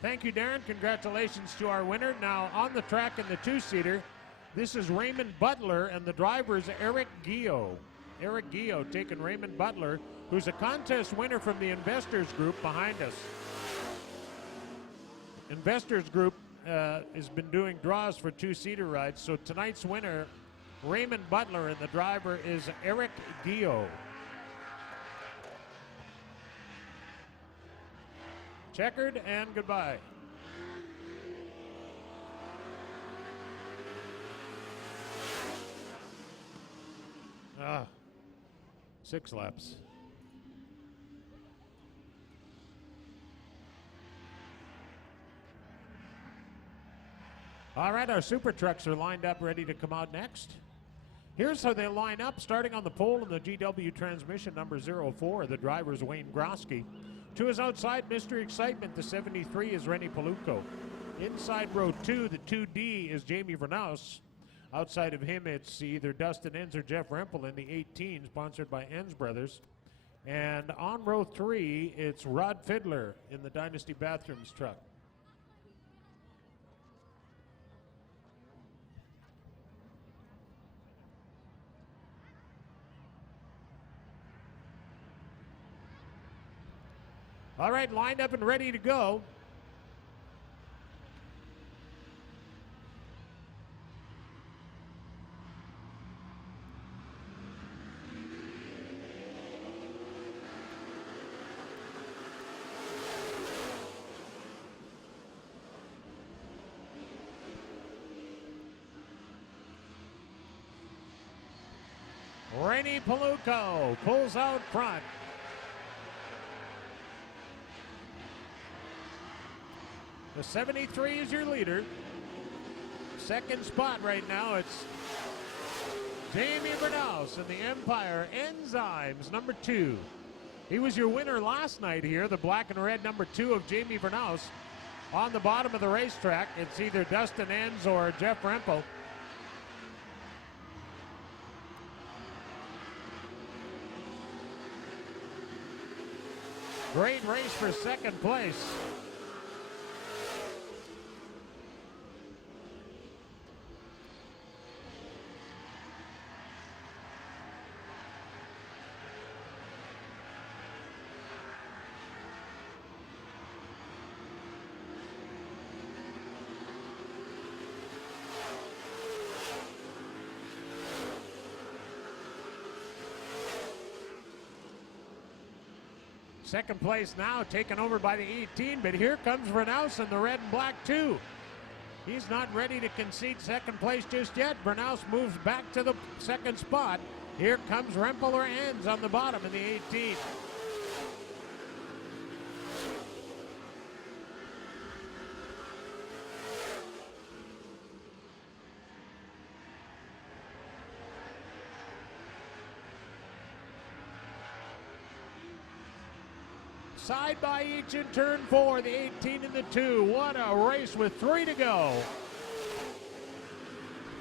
Thank you, Darren. Congratulations to our winner. Now on the track in the two-seater, this is Raymond Butler, and the driver is Eric Gio. Eric Gio taking Raymond Butler, who's a contest winner from the Investors Group behind us. Investors Group has been doing draws for two-seater rides, so tonight's winner, Raymond Butler, and the driver is Eric Gio. Checkered and goodbye. Ah, 6 laps. All right, our super trucks are lined up, ready to come out next. Here's how they line up, starting on the pole in the GW transmission, number 04. The driver is Wayne Grosky. To his outside, Mr. Excitement, the 73 is Rennie Paluco. Inside row 2, the 2D is Jamie Vernaus. Outside of him, it's either Dustin Enns or Jeff Rempel in the 18, sponsored by Enns Brothers. And on row 3, it's Rod Fiddler in the Dynasty Bathrooms truck. All right, lined up and ready to go. Rennie Paluco pulls out front. The 73 is your leader. Second spot right now, it's Jamie Vernaus in the Empire Enzymes, number 2. He was your winner last night here, the black and red number 2 of Jamie Vernaus. On the bottom of the racetrack, it's either Dustin Enns or Jeff Rempel. Great race for second place. Second place now taken over by the 18, but here comes Vernaus in the red and black too. He's not ready to concede second place just yet. Vernaus moves back to the second spot. Here comes Rempel or Enns on the bottom in the 18. Side by each in turn 4, the 18 and the 2. What a race with 3 to go.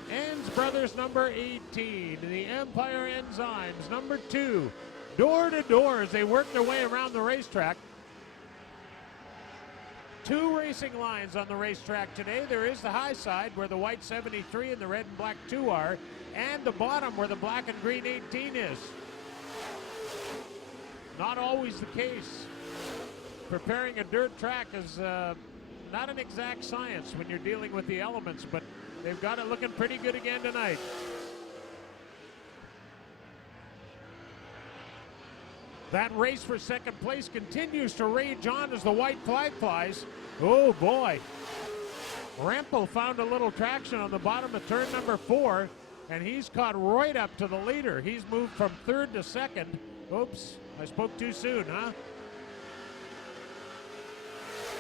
Enns Brothers number 18, the Empire Enzymes number 2. Door to door as they work their way around the racetrack. 2 racing lines on the racetrack today. There is the high side where the white 73 and the red and black 2 are, and the bottom where the black and green 18 is. Not always the case. Preparing a dirt track is not an exact science when you're dealing with the elements, but they've got it looking pretty good again tonight. That race for second place continues to rage on as the white flag flies. Oh boy. Rempel found a little traction on the bottom of turn number 4, and he's caught right up to the leader. He's moved from 3rd to 2nd. Oops, I spoke too soon, huh?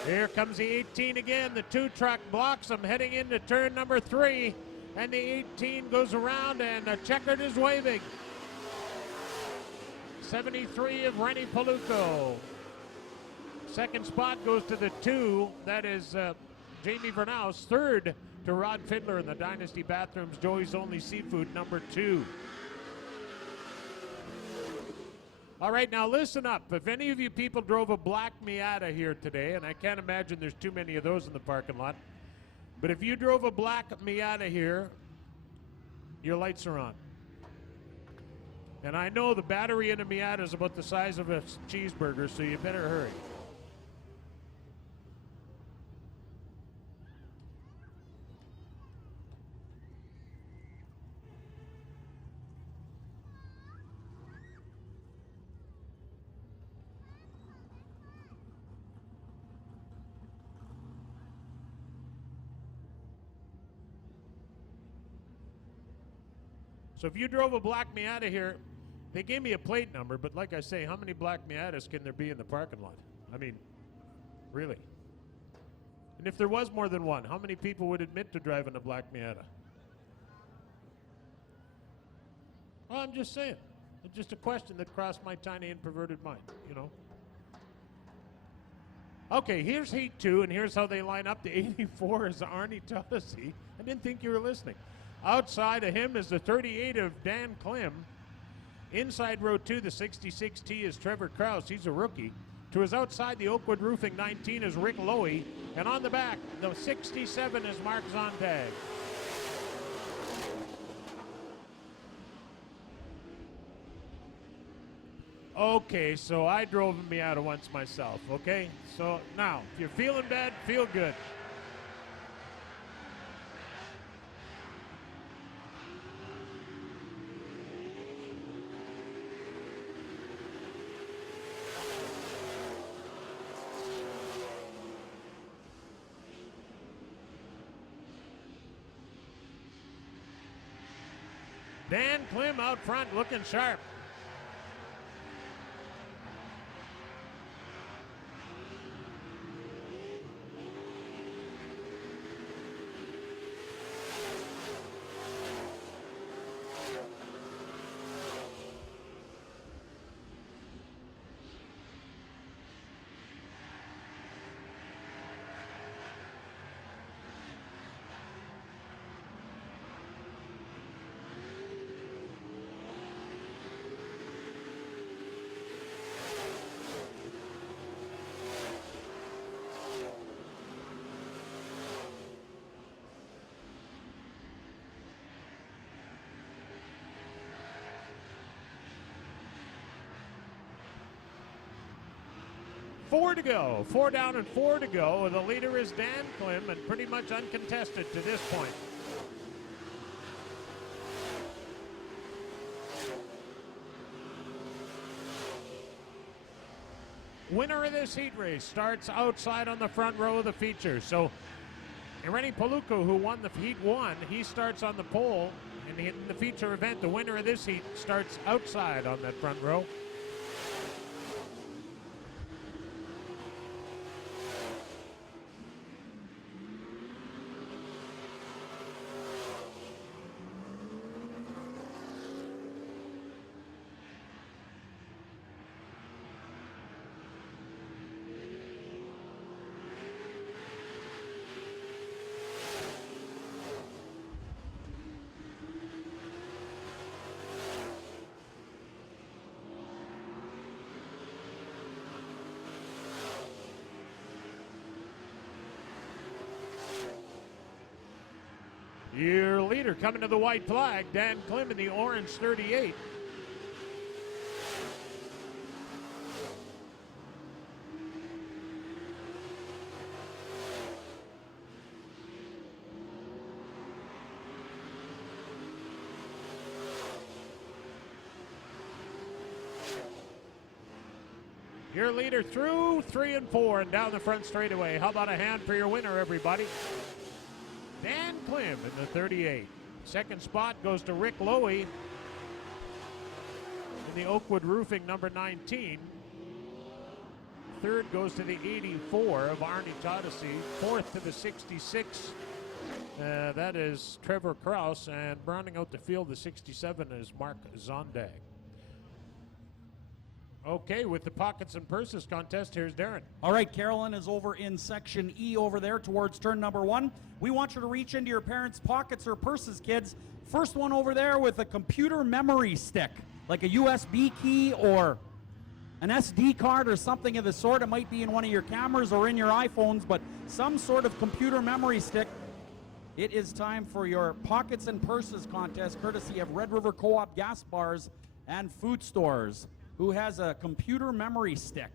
Here comes the 18 again. The 2 truck blocks him heading into turn number 3. And the 18 goes around and the checkered is waving. 73 of Rennie Paluco. Second spot goes to the 2. That is Jamie Vernaus. 3rd to Rod Fiddler in the Dynasty Bathrooms Joey's Only Seafood number 2. All right, now listen up. If any of you people drove a black Miata here today, and I can't imagine there's too many of those in the parking lot, but if you drove a black Miata here, your lights are on. And I know the battery in a Miata is about the size of a cheeseburger, so you better hurry. So if you drove a black Miata here, they gave me a plate number, but like I say, how many black Miatas can there be in the parking lot? I mean, really? And if there was more than one, how many people would admit to driving a black Miata? Well, I'm just saying. It's just a question that crossed my tiny and perverted mind, you know. Okay, here's Heat 2, and here's how they line up. The 84 is Arnie Toddesy. I didn't think you were listening. Outside of him is the 38 of Dan Klim. Inside row 2, the 66T is Trevor Krause. He's a rookie. To his outside, the Oakwood Roofing 19 is Rick Lowy. And on the back, the 67 is Mark Zontag. Okay, so I drove a Miata once myself, okay? So now, if you're feeling bad, feel good. Dan Klim out front looking sharp. Four to go. 4 down and 4 to go. The leader is Dan Klim, and pretty much uncontested to this point. Winner of this heat race starts outside on the front row of the feature. So Irene Paluco, who won the Heat 1, he starts on the pole. And in the feature event, the winner of this heat starts outside on that front row. Your leader coming to the white flag, Dan Klim in the orange 38. Your leader through 3 and 4 and down the front straightaway. How about a hand for your winner, everybody? Dan Klim in the 38. Second spot goes to Rick Lowy in the Oakwood Roofing number 19. Third goes to the 84 of Arnie Toddesy. Fourth to the 66. That is Trevor Krause. And rounding out the field, the 67 is Mark Zondag. Okay, with the Pockets and Purses contest, here's Darren. All right, Carolyn is over in section E over there towards turn number 1. We want you to reach into your parents' pockets or purses, kids. First one over there with a computer memory stick, like a USB key or an SD card or something of the sort. It might be in one of your cameras or in your iPhones, but some sort of computer memory stick. It is time for your Pockets and Purses contest, courtesy of Red River Co-op gas bars and food stores. Who has a computer memory stick?